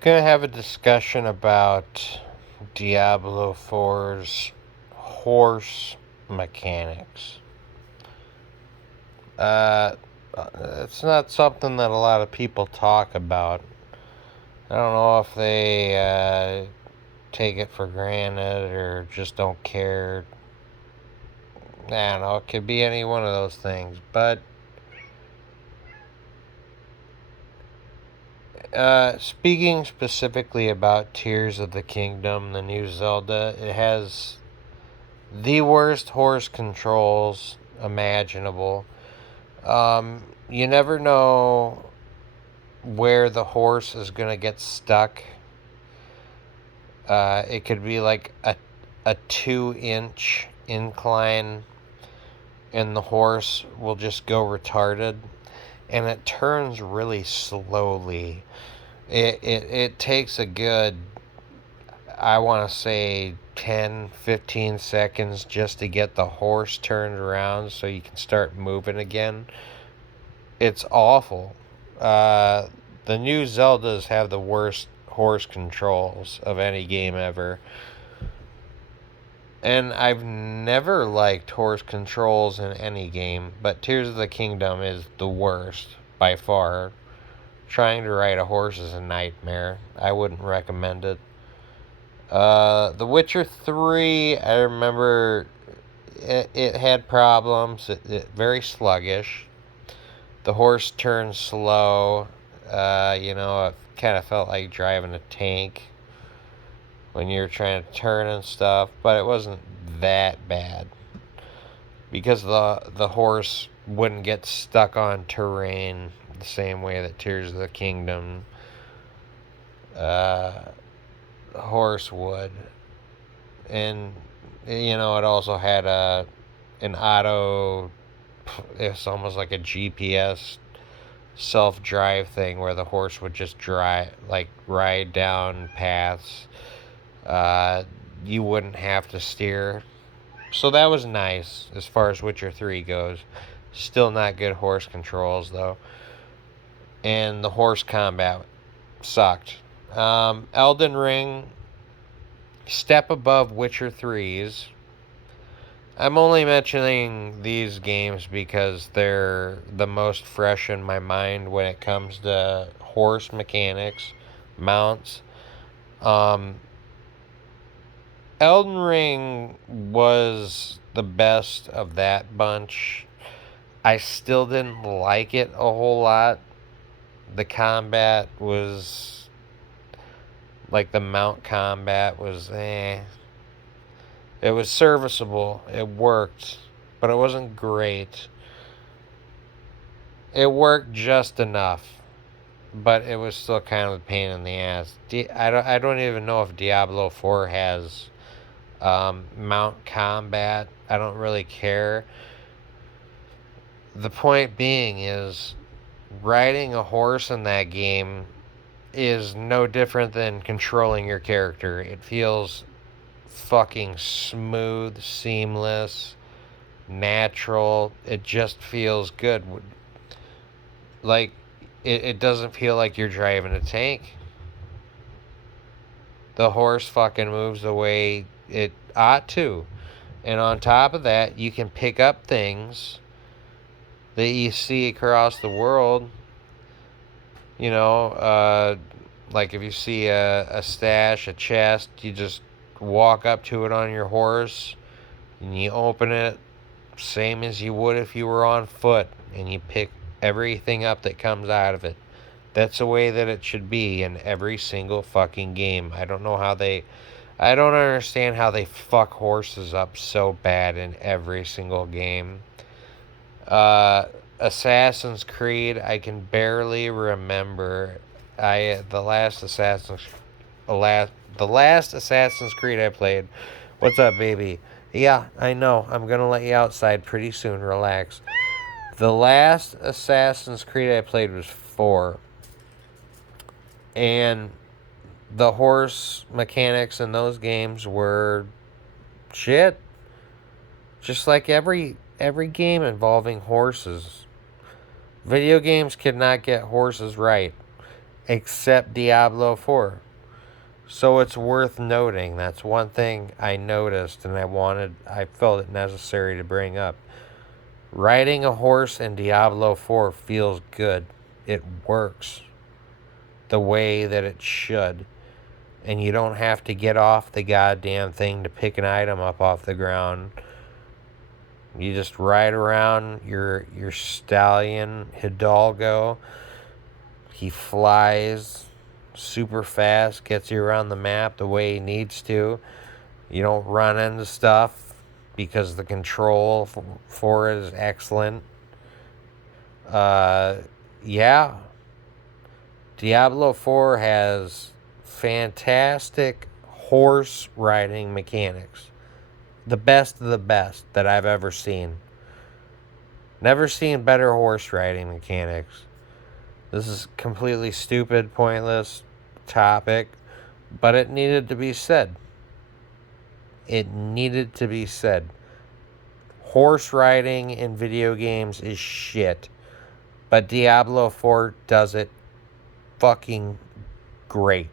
Gonna have a discussion about Diablo 4's horse mechanics. Uh, it's not something that a lot of people talk about. I don't know if they take it for granted or just don't care. I don't know. It could be any one of those things. But speaking specifically about Tears of the Kingdom, the new Zelda, it has the worst horse controls imaginable. You never know where the horse is going to get stuck. It could be like a 2-inch incline, and the horse will just go retarded. And it turns really slowly. It takes a good, I want to say, 10, 15 seconds just to get the horse turned around so you can start moving again. It's awful. Uh, the new Zeldas have the worst horse controls of any game ever. And I've never liked horse controls in any game, but Tears of the Kingdom is the worst by far. Trying to ride a horse is a nightmare. I wouldn't recommend it. The Witcher 3, I remember it had problems. It very sluggish. The horse turned slow. It kind of felt like driving a tank when you're trying to turn and stuff, but it wasn't that bad because the horse wouldn't get stuck on terrain the same way that Tears of the Kingdom uh, horse would. And it also had an auto, it's almost like a GPS self-drive thing where the horse would just drive, like, ride down paths. uh, you wouldn't have to steer. So that was nice as far as Witcher 3 goes. Still not good horse controls, though. And the horse combat sucked. Elden Ring, step above Witcher 3's. I'm only mentioning these games because they're the most fresh in my mind when it comes to horse mechanics, mounts. Um, Elden Ring was the best of that bunch. I still didn't like it a whole lot. The combat was like the mount combat was It was serviceable. It worked, but it wasn't great. It worked just enough, but it was still kind of a pain in the ass. I don't even know if Diablo 4 has mount combat. I don't really care. The point being is riding a horse in that game is no different than controlling your character. It feels fucking smooth, seamless, natural. It just feels good. Like, it doesn't feel like you're driving a tank. The horse fucking moves the way it ought to. And on top of that, you can pick up things that you see across the world. You know, like if you see a stash, a chest, you just walk up to it on your horse and you open it, same as you would if you were on foot, and you pick everything up that comes out of it. That's the way that it should be in every single fucking game. I don't understand how they fuck horses up so bad in every single game. Uh, Assassin's Creed, I can barely remember. The last Assassin's Creed I played. What's up, baby? Yeah, I know. I'm gonna let you outside pretty soon. Relax. The last Assassin's Creed I played was 4, and the horse mechanics in those games were shit. Just like every game involving horses. Video games cannot get horses right. except Diablo 4. So it's worth noting. That's one thing I noticed and I felt it necessary to bring up. Riding a horse in Diablo 4 feels good. It works the way that it should. And you don't have to get off the goddamn thing to pick an item up off the ground. You just ride around your stallion, Hidalgo. He flies super fast, gets you around the map the way he needs to. You don't run into stuff because the control for it is excellent. Yeah. Diablo 4 has fantastic horse riding mechanics. The best of the best that I've ever seen. Never seen better horse riding mechanics. This is completely stupid, pointless topic, but it needed to be said. It needed to be said. Horse riding in video games is shit, but Diablo 4 does it fucking great.